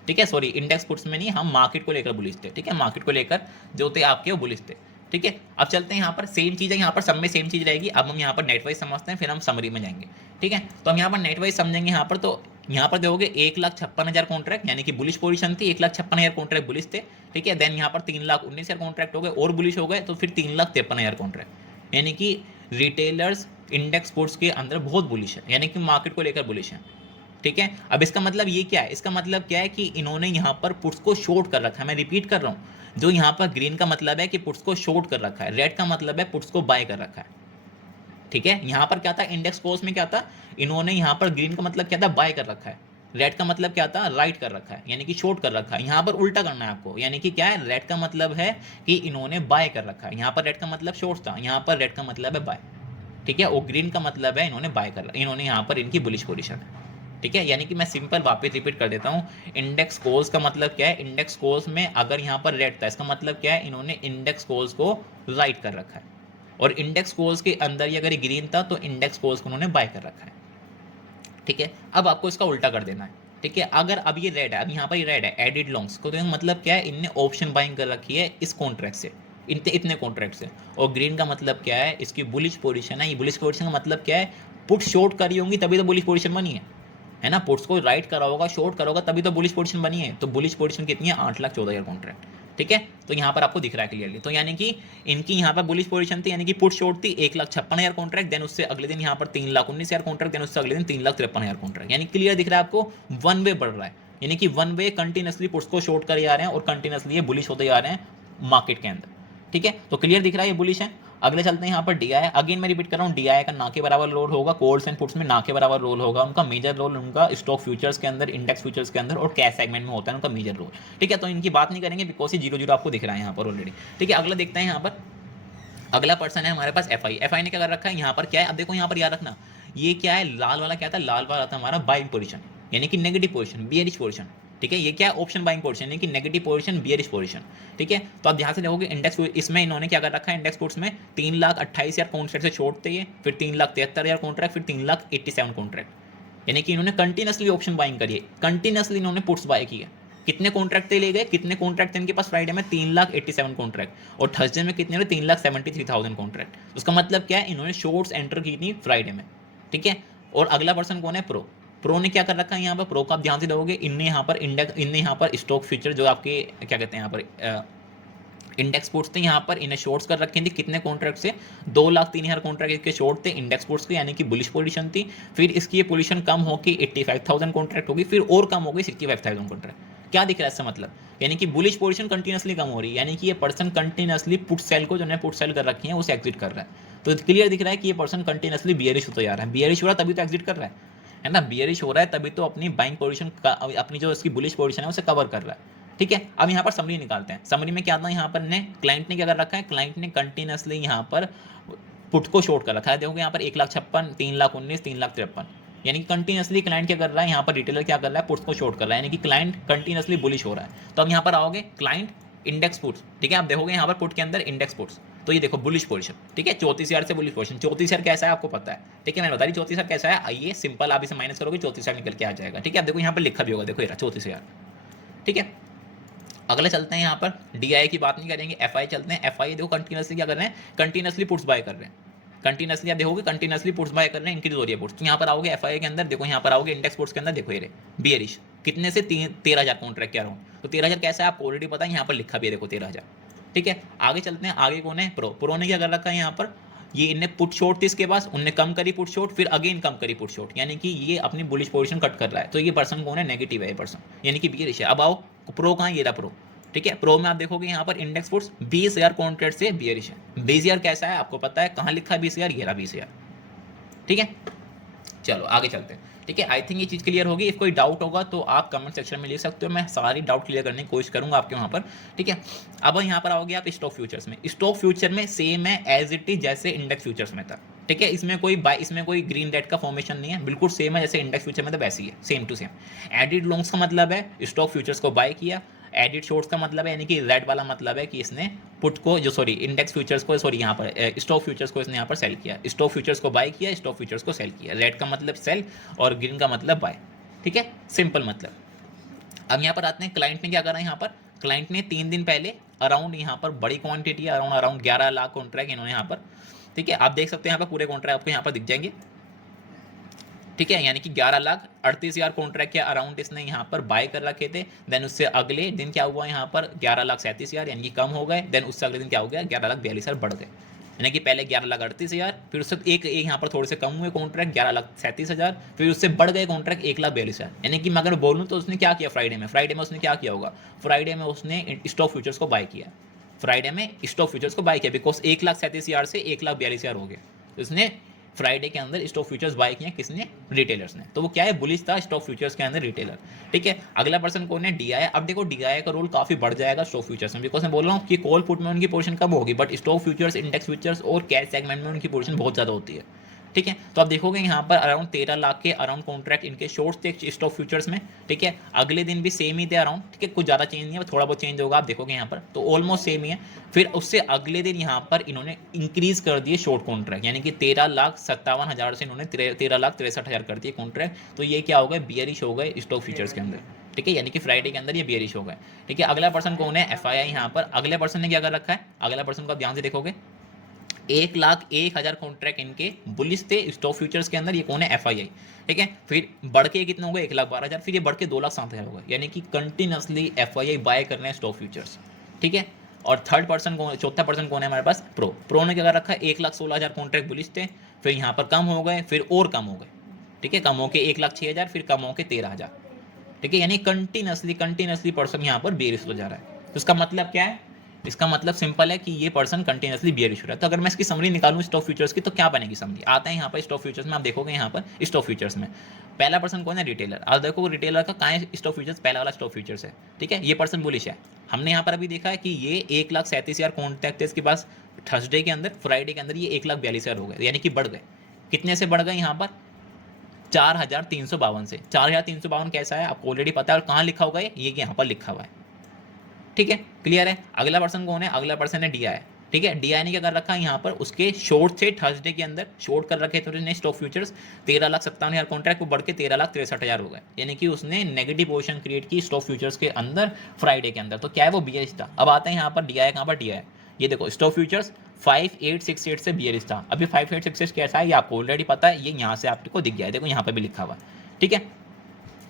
ठीक है, सॉरी इंडेक्स पुट्स में नहीं, हम मार्केट को लेकर बुलिश थे। ठीक है, मार्केट को लेकर जो थे आपके वो बुलिश थे। ठीक है, अब चलते हैं यहाँ पर, सेम चीज़ है यहाँ पर, सब में सेम चीज़ रहेगी। अब हम यहाँ पर नेट वाइज समझते हैं, फिर हम समरी में जाएंगे। ठीक है, तो हम यहाँ पर नेट वाइज समझेंगे यहाँ पर। तो यहाँ पर देखोगे 1,56,000 कॉन्ट्रैक्ट, यानी कि बुलिश पोजीशन थी, 1,56,000 कॉन्ट्रैक्ट बुलिश थे। ठीक है, देन यहाँ पर 3,19,000 कॉन्ट्रैक्ट हो गए और बुलिश हो गए, तो फिर 3,53,000 कॉन्ट्रैक्ट, यानी कि रिटेलर्स इंडेक्स पुट्स के अंदर बहुत बुलिश है, यानी कि मार्केट को लेकर बुलिश है। ठीक है, अब इसका मतलब ये क्या है, इसका मतलब क्या है कि इन्होंने यहाँ पर पुट्स को शॉर्ट कर रखा है। मैं रिपीट कर रहा हूँ, जो यहाँ पर ग्रीन का मतलब है कि पुट्स को शॉर्ट कर रखा है, रेड का मतलब है पुट्स को बाय कर रखा है। ठीक है, यहाँ पर क्या था, इंडेक्स कोर्स में क्या था, इन्होंने यहाँ पर ग्रीन का मतलब क्या था, बाय कर रखा है, रेड का मतलब क्या था, राइट कर रखा है, यानी कि शॉर्ट कर रखा है। यहाँ पर उल्टा करना है आपको, यानी कि क्या है, रेड का मतलब है कि इन्होंने बाय कर रखा है, यहाँ पर रेड का मतलब शॉर्ट था, यहाँ पर रेड का मतलब है बाय। ठीक है, और ग्रीन का मतलब है इन्होंने बाय कर, इन्होंने यहाँ पर इनकी बुलिश पोजीशन है। ठीक है, यानी कि मैं सिंपल वापस रिपीट कर देता हूँ, इंडेक्स कोर्स का मतलब क्या है, इंडेक्स कोर्स में अगर यहाँ पर रेड था, इसका मतलब क्या है, इन्होंने इंडेक्स कोर्स को राइट कर रखा है, और इंडेक्स कोर्स के अंदर ही अगर ये ग्रीन था तो इंडेक्स कोर्स को उन्होंने बाय कर रखा है। ठीक है, अब आपको इसका उल्टा कर देना है। ठीक है, अगर अब ये रेड है, अब यहाँ पर ये रेड है, एडिड लॉन्ग्स को, तो मतलब क्या है, इनने ऑप्शन बाइंग कर रखी है इस कॉन्ट्रैक्ट से, इतने कॉन्ट्रैक्ट से। और ग्रीन का मतलब क्या है, इसकी बुलिश पोजीशन है। ये बुलिश पोजीशन का मतलब क्या है, पुट शॉर्ट करी होंगी तभी तो बुलिश पोजीशन बनी है ना, पुट्स को राइट करा होगा, शॉर्ट करा होगा, तभी तो बुलिश पोजीशन बनी है। तो बुलिश पोजीशन कितनी है, 8,14,000 कॉन्ट्रैक्ट। ठीक है, तो यहाँ पर आपको दिख रहा है क्लियरली, तो यानी कि इनकी यहाँ पर बुलिश पोजीशन थी, यानी कि पुट शॉर्ट थी 1,56,000 कॉन्ट्रैक्ट, देन उससे अगले दिन यहाँ पर 3,19,000 कॉन्ट्रैक्ट, देन उससे अगले दिन 3,53,000 कॉन्ट्रैक्ट, यानी क्लियर दिख रहा है आपको, वन वे बढ़ रहा है, यानी कि वन वे कंटिन्यूसली पुट्स को शॉर्ट करे जा रहे हैं और कंटिन्यूसली ये बुलिश होते जा रहे हैं मार्केट के अंदर। ठीक है, तो क्लियर दिख रहा है ये बुलिश है। अगले चलते हैं यहाँ पर डीआई, अगेन मैं रिपीट कर रहा हूँ, डीआई का ना के बराबर रोल होगा, कॉल्स एंड पुट्स में ना के बराबर रोल होगा, उनका मेजर रोल उनका स्टॉक फ्यूचर्स के अंदर, इंडेक्स फ्यूचर्स के अंदर और कैश सेगमेंट में होता है उनका मेजर रोल। ठीक है, तो इनकी बात नहीं करेंगे बिकॉज ये 0-0 आपको दिख रहा है यहाँ पर ऑलरेडी। ठीक है, अगला देखते हैं यहाँ पर, अगला पर्सन है हमारे पास एफआई ने क्या कर रखा है यहाँ पर, क्या है, अब देखो यहाँ पर याद रखना, ये क्या है, लाल वाला क्या था, लाल वाला था हमारा बाइंग पोजीशन, यानी कि नेगेटिव पोजीशन, बियरिश पोजीशन। ठीक है, ये क्या है, ऑप्शन बाइंग पोजीशन, यानी कि नेगेटिव पोजीशन, बियरिश पोजीशन। ठीक है, तो आप ध्यान से देखोगे इंडेक्स, इसमें इन्होंने क्या कर रखा है, इंडेक्स पुट्स में 3,28,000 कॉन्ट्रैक्ट से छोड़ते हैं, फिर 3,73,000 कॉन्ट्रैक्ट, फिर 3,87,000 कॉन्ट्रैक्ट, यानी कि इन्होंने कंटिन्यूसली ऑप्शन बाइंग करी है, कंटिन्यूसली इन्होंने पुट्स बाय किए। कितने कॉन्ट्रैक्ट ले गए, कितने कॉन्ट्रैक्ट थे इनके पास फ्राइडे में, 3,87,000 कॉन्ट्रैक्ट, और थर्सडे में कितने थे, 3,73,000 कॉन्ट्रैक्ट। उसका मतलब क्या है, इन्होंने शॉर्ट्स एंटर की थी फ्राइडे में। ठीक है, और अगला पर्सन कौन है, प्रो ने क्या कर रखा है यहाँ पर, प्रो का आप ध्यान से देखोगे, इनने यहाँ पर इंडेक्स, इनने यहाँ पर स्टॉक फ्यूचर जो आपके क्या कहते हैं यहाँ पर इंडेक्स पुट्स थे, यहाँ पर इन्हें शॉर्ट्स कर रखे थे, कितने कॉन्ट्रैक्ट से, 2,03,000 कॉन्ट्रैक्ट के शॉर्ट थे इंडेक्स पुट्स के, यानी कि बुलिश पोजीशन थी। फिर इसकी ये पोजीशन कम होगी 85,000 कॉन्ट्रैक्ट होगी, फिर और कम हो गई 65,000 कॉन्ट्रैक्ट। क्या दिख रहा है इसका मतलब, यानी कि बुलिश पोजीशन कंटिन्यूसली कम हो रही है, यानी कि ये पर्सन कंटिन्यूसली पुट सेल को, जो ने पुट सेल कर रखी है उसे एग्जिट कर रहा है। तो क्लियर दिख रहा है कि ये पर्सन कंटिन्यूसली बियरिश होता जा रहा है, बियरिश हो रहा है तभी तो एग्जिट कर रहा है ना, बियरिश हो रहा है तभी तो अपनी बाइंग पोजीशन, अपनी जो इसकी बुलिश पोजीशन है उसे कवर कर रहा है। ठीक है, अब यहाँ पर समरी निकालते हैं। समरी में क्या था, यहाँ पर क्लाइंट ने क्या कर रखा है, क्लाइंट ने कंटिन्यूसली यहाँ पर पुट को शॉर्ट कर रखा है। देखोगे यहाँ पर 1,56,000, 3,19,000, 3,53,000, यानी कि कंटिन्यूसली क्लाइंट क्या कर रहा है, यहाँ पर रिटेलर क्या कर रहा है, पुट्स को शॉर्ट कर रहा है, यानी कि क्लाइंट कंटिन्यूसली बुलिश हो रहा है। तो अब यहाँ पर आओगे, क्लाइंट इंडेक्स पुट्स, ठीक है, आप देखोगे यहाँ पर पुट के अंदर इंडेक्स पुट्स, तो ये देखो बुलिश पोजीशन, ठीक है, 34,000 से बुलिश पोजीशन। 34,000 कैसा है आपको पता है, ठीक है, मैंने बता दी 34,000 कैसा है, ये सिंपल आप इसे माइनस करोगे 34,000 निकल के आ जाएगा, ठीक है। आप देखो यहाँ पर लिखा भी होगा, देखो ये 34,000, ठीक है। अगले चलते हैं यहाँ पर, DI की बात नहीं करेंगे, FI चलते हैं। FI देखो कंटिन्यूसली क्या कर रहे हैं, कंटिन्यूसली पुट्स बाय कर रहे हैं, कंटिन्यूसली आप देखोगे कंटिन्यूसली पुट्स बाय कर रहे हैं, इंक्रीज हो रही है पुट्स। तो यहाँ पर आओगे FI के अंदर, देखो यहाँ पर आओगे इंडेक्स पुट्स के अंदर, देखो ये बियरिश कितने से 13,000 कॉन्ट्रैक्ट क्या रहा हूँ, तो 13,000 कैसा है आपको ऑलरेडी पता है, यहाँ पर लिखा भी है देखो 13,000, ठीक है। आगे चलते हैं, आगे कौन है, प्रो ने क्या कर रखा है यहाँ पर, ये इनने पुट शॉर्ट थी इसके पास, उनने कम करी पुट शॉर्ट, फिर अगेन कम करी पुट शॉर्ट, यानी कि ये अपनी बुलिश पोजीशन कट कर रहा है। तो ये पर्सन कौन है, नेगेटिव है ये पर्सन, यानी कि बियरिश है। अब आओ प्रो कहाँ, ये रहा प्रो, ठीक है। प्रो में आप देखोगे यहाँ पर इंडेक्स पुट्स 20,000 कॉन्ट्रैक्ट से बियरिश है। 20,000 कैसा है आपको पता है, कहाँ लिखा है 20,000, ये रहा 20,000, ठीक है। चलो आगे चलते हैं, ठीक है। आई थिंक ये चीज़ क्लियर होगी। इफ कोई डाउट होगा तो आप कमेंट सेक्शन में लिख सकते हो, मैं सारी डाउट क्लियर करने की कोशिश करूंगा आपके वहाँ पर, ठीक है। अब यहाँ पर आओगे आप स्टॉक फ्यूचर्स में। स्टॉक फ्यूचर में सेम है एज इट इज जैसे इंडेक्स फ्यूचर्स में था, ठीक है। इसमें कोई ग्रीन रेड का फॉर्मेशन नहीं है, बिल्कुल सेम है जैसे इंडेक्स फ्यूचर में था वैसे ही है, same to same. Added longs का मतलब है स्टॉक फ्यूचर्स को बाय किया, एडिड शॉर्ट्स का मतलब है यानी कि रेड वाला मतलब है कि इसने पुट को इंडेक्स फ्यूचर्स को यहाँ पर स्टॉक फ्यूचर्स को इसने यहाँ पर सेल किया, स्टॉक फ्यूचर्स को बाय किया, स्टॉक फ्यूचर्स को सेल किया। रेड का मतलब सेल और ग्रीन का मतलब बाय, ठीक है, सिंपल मतलब। अब यहाँ पर आते हैं, क्लाइंट ने क्या करा यहाँ पर, क्लाइंट ने 3 दिन पहले अराउंड यहाँ पर बड़ी क्वांटिटी अराउंड 11 लाख कॉन्ट्रैक्ट इन्होंने यहाँ पर, ठीक है, आप देख सकते हैं यहाँ पर पूरे कॉन्ट्रैक्ट आपको यहाँ पर दिख जाएंगे, ठीक है, यानी कि 11,38,000 कॉन्ट्रैक्ट के अराउंड इसने यहाँ पर बाय कर रखे थे। देन उससे अगले दिन क्या हुआ यहाँ पर 11,37,000 यानी कि कम हो गए। देन उससे अगले दिन क्या हो गया 11,42,000 बढ़ गए, यानी कि पहले 11,38,000, फिर उससे एक यहाँ पर थोड़े से कम हुए कॉन्ट्रैक्ट 11,37,000, फिर उससे बढ़ गए कॉन्ट्रैक्ट 1,42,000। यानी कि मैं अगर बोलूँ तो उसने क्या किया फ्राइडे में उसने क्या किया होगा, फ्राइडे में उसने स्टॉक फ्यूचर्स को बाय किया, फ्राइडे में स्टॉक फ्यूचर्स को बाय किया, बिकॉज 1,37,000 से 1,42,000 हो गए, उसने फ्राइडे के अंदर स्टॉक फ्यूचर्स बाय किए किसने, रिटेलर्स ने। तो वो क्या है, बुलिश था स्टॉक फ्यूचर्स के अंदर रिटेलर, ठीक है। अगला पर्सन कौन है, DI। अब देखो DI का रोल काफी बढ़ जाएगा स्टॉक फ्यूचर्स में, बिकॉज मैं बोल रहा हूँ कि कॉल पुट में उनकी पोजीशन कम होगी, but stock futures, index futures और कैश सेगमेंट में उनकी पोजीशन बहुत ज्यादा होती है, ठीक है। तो आप देखोगे यहाँ पर अराउंड 13 लाख के अराउंड कॉन्ट्रैक्ट इनके शॉर्ट्स थे स्टॉक फ्यूचर्स में, ठीक है। अगले दिन भी सेम ही थे अराउंड, ठीक है, कुछ ज़्यादा चेंज नहीं है, थोड़ा बहुत चेंज होगा, आप देखोगे यहाँ पर तो ऑलमोस्ट सेम ही है। फिर उससे अगले दिन यहाँ पर इन्होंने इंक्रीज कर दिए शॉर्ट कॉन्ट्रैक्ट, यानी कि 13,57,000 से इन्होंने 13,63,000 कर दिए कॉन्ट्रैक्ट। तो ये क्या हो गए, बियरिश हो गए स्टॉक फ्यूचर्स के अंदर, ठीक है, यानी कि फ्राइडे के अंदर ये बियरिश हो गए, ठीक है। अगला पर्सन कौन है, FI यहाँ पर। अगले पर्सन ने क्या कर रखा है, अगला पर्सन को आप ध्यान से देखोगे 1,01,000 कॉन्ट्रैक्ट इनके बुलिश थे स्टॉक फ्यूचर्स के अंदर, ये कौन है, FII, ठीक है। फिर बढ़ के कितने हो गए 1,12,000, फिर ये बढ़ के 2,07,000 हो गए, यानी कि कंटिन्यूसली FII बाय कर रहे हैं स्टॉक फ्यूचर्स, ठीक है। और थर्ड पर्सन कौन, चौथा पर्सन कौन है हमारे पास, प्रो ने क्या कर रखा है, 1,16,000 कॉन्ट्रैक्ट बुलिश थे, फिर यहाँ पर कम हो गए, फिर और कम हो गए, ठीक है, कम होकर 1,06,000, फिर कम होकर 13,000, ठीक है, यानी कंटिन्यूसली पर्सन यहाँ पर बेरिश हो जा रहा है। तो इसका मतलब क्या है, इसका मतलब सिंपल है कि ये पर्सन कंटिन्यूसली बियरिश हो रहा है। तो अगर मैं इसकी समरी निकालूं स्टॉक फ्यूचर्स की तो क्या बनेगी समरी, आता है यहाँ पर स्टॉक फ्यूचर्स में, आप देखोगे यहाँ पर स्टॉक फ्यूचर्स में पहला पर्सन कौन है, रिटेलर। आप देखो रिटेलर का कहाँ है स्टॉक फ्यूचर्स, पहला वाला स्टॉक फ्यूचर्स है, ठीक है, ये पर्सन बुलिश है। हमने यहाँ पर अभी देखा है कि ये 1,37,000 कॉन्टैक्ट है इसके पास थर्सडे के अंदर, फ्राइडे के अंदर ये 1,42,000 हो गए, यानी कि बढ़ गए। कितने से बढ़ गए यहाँ पर, 4,352 से। 4,352 कैसा है आपको ऑलरेडी पता है, और कहाँ लिखा होगा ये यहाँ पर लिखा हुआ है, ठीक है, क्लियर है। अगला पर्सन कौन है, अगला पर्सन है DI, ठीक है। DI ने क्या कर रखा है यहाँ पर, उसके शॉर्ट थे थर्सडे के अंदर, शॉर्ट कर रखे थे उसने स्टॉक फ्यूचर्स 13,57,000 कॉन्ट्रैक्ट को बढ़ के 13,63,000 हो गए, यानी कि उसने नेगेटिव पोजीशन क्रिएट की स्टॉक फ्यूचर्स के अंदर फ्राइडे के अंदर। तो क्या है वो बियरिश था। अब आते हैं यहाँ पर DI, कहाँ पर DI, ये देखो स्टॉक फ्यूचर्स 5868 से बियरिश था। अभी 5868 कैसा है ये आपको ऑलरेडी पता है, ये यहाँ से आपको दिख गया है, देखो यहाँ पर भी लिखा हुआ है, ठीक है।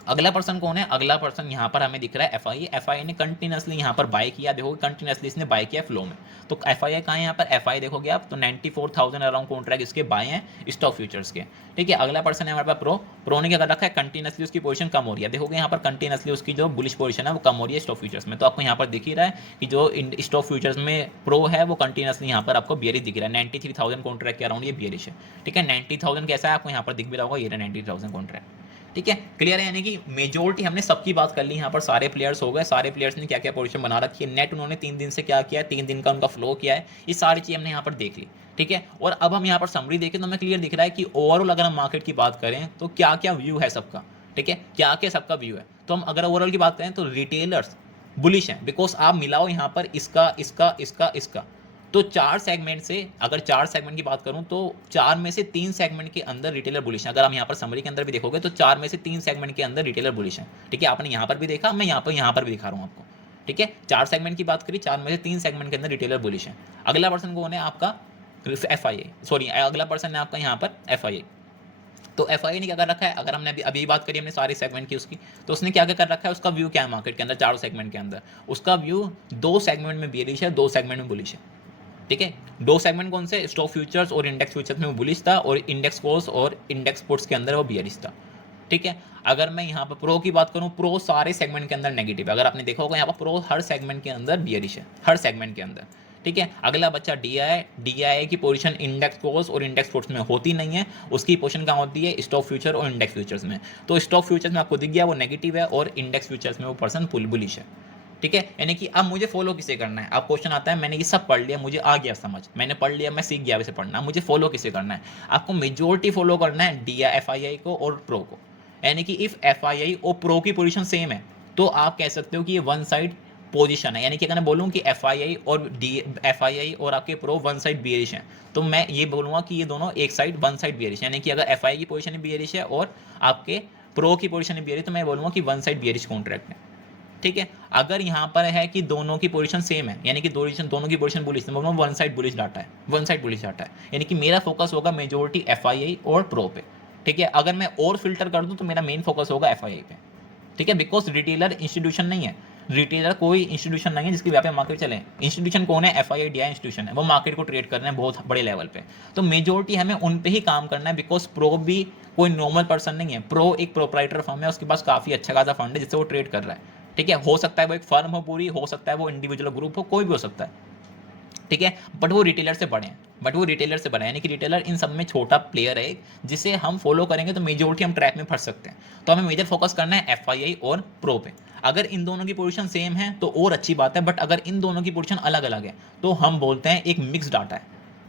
अगला पर्सन कौन है, अगला पर्सन यहाँ पर हमें दिख रहा है FI ने कंटिन्यूसली यहाँ पर बाय किया, देखोगे कंटिन्यूसली इसने बाय किया फ्लो में। तो FI कहाँ है यहाँ पर, FI देखोगे आप तो 94,000 अराउंड कॉन्ट्रैक्ट इसके बाय हैं स्टॉक फ्यूचर्स के, ठीक है। अगला पर्सन है हमारे पास प्रो ने क्या कर रखा है, कंटिन्यूसली उसकी पोजीशन कम हो रही है, देखोगे यहाँ पर कंटिन्यूसली उसकी जो बुलिश पोजीशन है वो कम हो रही है स्टॉक फ्यूचर्स में। तो आपको यहाँ पर दिख ही रहा है कि जो स्टॉक फ्यूचर्स में प्रो है वो कंटिन्यूसली यहाँ पर आपको बियरिश दिख रहा है, 93,000 कॉन्ट्रैक्ट के अराउंड ये बियरिश है, ठीक है। 90,000 कैसा है आपको यहाँ पर दिख भी रहा होगा, ये 90,000 कॉन्ट्रैक्ट, ठीक है, क्लियर है। यानी कि मेजोरिटी हमने सबकी बात कर ली, यहाँ पर सारे प्लेयर्स हो गए, सारे प्लेयर्स ने क्या क्या पोजीशन बना रखी है, नेट उन्होंने 3 दिन से क्या किया है, 3 दिन का उनका फ्लो किया है, ये सारी चीज़ हमने यहाँ पर देख ली, ठीक है। और अब हम यहाँ पर समरी देखें तो हमें क्लियर दिख रहा है कि ओवरऑल अगर हम मार्केट की बात करें तो क्या क्या व्यू है सबका, ठीक है, क्या क्या सबका व्यू है। तो हम अगर ओवरऑल की बात करें तो रिटेलर्स बुलिश है, बिकॉज आप मिलाओ यहाँ पर इसका इसका इसका इसका, तो 4 सेगमेंट से, अगर 4 सेगमेंट की बात करूं तो 4 में से 3 सेगमेंट के अंदर रिटेलर बुलिश है। अगर हम यहाँ पर समरी के अंदर भी देखोगे तो 4 में से 3 सेगमेंट के अंदर रिटेलर बुलिश है। ठीक है, आपने यहाँ पर भी देखा, मैं यहाँ पर भी दिखा रहा हूँ आपको। ठीक है, 4 सेगमेंट की बात करी, 4 में से 3 सेगमेंट के अंदर रिटेलर बुलिश है। अगला पर्सन कौन है आपका, FII, सॉरी अगला पर्सन है आपका यहाँ पर FII। तो FII ने क्या कर रखा है, अगर हमने अभी बात करी हमने सारे सेगमेंट की उसकी, तो उसने क्या क्या कर रखा है, उसका व्यू क्या है मार्केट के अंदर, 4 सेगमेंट के अंदर उसका व्यू 2 सेगमेंट में बेरिश है, 2 सेगमेंट में बुलिश है। ठीक है, 2 सेगमेंट कौन से, स्टॉक फ्यूचर्स और इंडेक्स फ्यूचर्स में वो बुलिश था, और इंडेक्स कॉल्स और इंडेक्स पुट्स के अंदर वो बियरिश था। ठीक है, अगर मैं यहाँ पर प्रो की बात करूँ, प्रो सारे सेगमेंट के अंदर नेगेटिव है। अगर आपने देखा होगा यहाँ पर प्रो हर सेगमेंट के अंदर बियरिश है, हर सेगमेंट के अंदर। ठीक है, अगला बच्चा DII की पोजीशन इंडेक्स कॉल्स और इंडेक्स पुट्स में होती नहीं है, उसकी पोजीशन कहाँ होती है, स्टॉक फ्यूचर और इंडेक्स फ्यूचर्स में। तो स्टॉक फ्यूचर्स में आपको दिख गया वो नेगेटिव है, और इंडेक्स फ्यूचर्स में वो पर्सन बुलिश है। ठीक है, यानी कि अब मुझे फॉलो किसे करना है, अब क्वेश्चन आता है मैंने ये सब पढ़ लिया, मुझे आ गया समझ, मैंने पढ़ लिया, मैं सीख गया वैसे पढ़ना, मुझे फॉलो किसे करना है, आपको मेजोरिटी फॉलो करना है FII को और प्रो को। यानी कि इफ FII और प्रो की पोजीशन सेम है तो आप कह सकते हो कि ये वन साइड पोजीशन है। यानी कि अगर मैं बोलूँ कि FII और आपके प्रो वन साइड बियरिश है, तो मैं ये बोलूँगा कि ये दोनों एक साइड वन साइड बियरिश है। यानी कि अगर FII की पोजीशन बियरिश है और आपके प्रो की पोजीशन बियरिश, तो मैं बोलूँगा कि वन साइड बियरिश कॉन्ट्रैक्ट है। ठीक है, अगर यहाँ पर है कि दोनों की पोजीशन सेम है, यानी कि दोनों की पोजीशन बुलिश, तो वन साइड बुलिश डाटा है, वन साइड बुलिश डाटा है, यानी कि मेरा फोकस होगा मेजोरिटी FII और प्रो पे। ठीक है, अगर मैं और फिल्टर कर दूं तो मेरा मेन फोकस होगा FII पे। ठीक है, बिकॉज रिटेलर इंस्टीट्यूशन नहीं है, रिटेलर कोई इंस्टीट्यूशन नहीं है जिसकी व्यापार मार्केट चले। इंस्टीट्यूशन कौन है, FII DI इंस्टीट्यूशन है, वो मार्केट को ट्रेड कर रहे हैं बहुत बड़े लेवल पे। तो मेजोरिटी हमें उन पे ही काम करना है, बिकॉज प्रो भी कोई नॉर्मल पर्सन नहीं है, प्रो एक प्रोप्राइटर फर्म है, उसके पास काफ़ी अच्छा खासा फंड है जिससे वो ट्रेड कर रहा है। ठीक है, हो सकता है वो एक फर्म हो पूरी, हो सकता है वो इंडिविजुअल ग्रुप हो, कोई भी हो सकता है। ठीक है, बट वो रिटेलर से बड़े हैं, यानी कि रिटेलर इन सब में छोटा प्लेयर है जिसे हम फॉलो करेंगे तो मेजोरिटी हम ट्रैक में फंस सकते हैं। तो हमें मेजर फोकस करना है FII और प्रो पे। अगर इन दोनों की पोजीशन सेम है तो और अच्छी बात है, बट अगर इन दोनों की पोजीशन अलग अलग है तो हम बोलते हैं एक मिक्स डाटा है।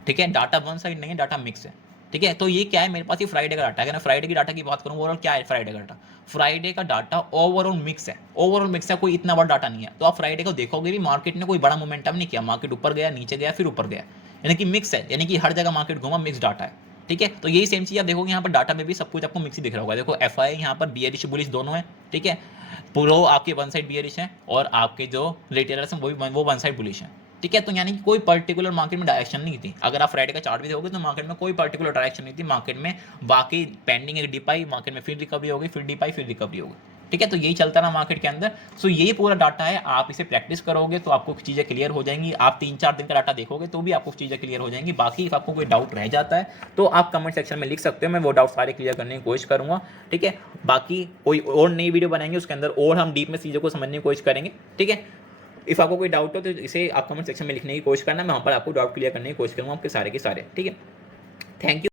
ठीक है, डाटा वन साइड नहीं है, डाटा मिक्स है। ठीक है, तो ये क्या है, मेरे पास ये फ्राइडे का डाटा है। अगर मैं फ्राइडे की डाटा की बात करूँ, ओवरऑल क्या है फ्राइडे का डाटा, फ्राइडे का डाटा ओवरऑल मिक्स है, कोई इतना बड़ा डाटा नहीं है। तो आप फ्राइडे को देखोगे भी मार्केट ने कोई बड़ा मोमेंटम नहीं किया, मार्केट ऊपर गया, नीचे गया, फिर ऊपर गया, यानी कि मिक्स है, यानी कि हर जगह मार्केट घूमा, मिक्स डाटा है। ठीक है, तो यही सेम चीज़ आप देखोगे यहाँ पर डाटा में भी सब कुछ आपको मिक्स ही दिख रहा होगा। देखो FII यहाँ पर बियरिश बुलिश दोनों है। ठीक है, प्रो आपके वन साइड बियरिश है, और आपके जो रिटेलर्स हैं वो वन साइड बुलिश है। ठीक है, तो यानी कि कोई पर्टिकुलर मार्केट में डायरेक्शन नहीं थी। अगर आप फ्राइडे का चार्ट भी देखोगे तो मार्केट में कोई पर्टिकुलर डायरेक्शन नहीं थी, मार्केट में बाकी पेंडिंग एक डिप आई, मार्केट में फिर रिकवरी होगी, फिर डिप आई, फिर रिकवरी होगी। ठीक है, तो यही चलता रहा मार्केट के अंदर। सो यही पूरा डाटा है, आप इसे प्रैक्टिस करोगे तो आपको चीज़ें क्लियर हो जाएंगी। आप 3-4 दिन का डाटा देखोगे तो भी आपको चीज़ें क्लियर हो जाएंगी। बाकी इफ आपको कोई डाउट रह जाता है तो आप कमेंट सेक्शन में लिख सकते हो, मैं वो डाउट सारे क्लियर करने की कोशिश करूँगा। ठीक है, बाकी कोई और नई वीडियो बनाएंगे उसके अंदर और हम डीप में चीज़ों को समझने की कोशिश करेंगे। ठीक है, इफ आपको कोई डाउट हो तो इसे आप कमेंट सेक्शन में लिखने की कोशिश करना, मैं वहाँ पर आपको डाउट क्लियर करने की कोशिश करूँगा आपके सारे के सारे। ठीक है, थैंक यू।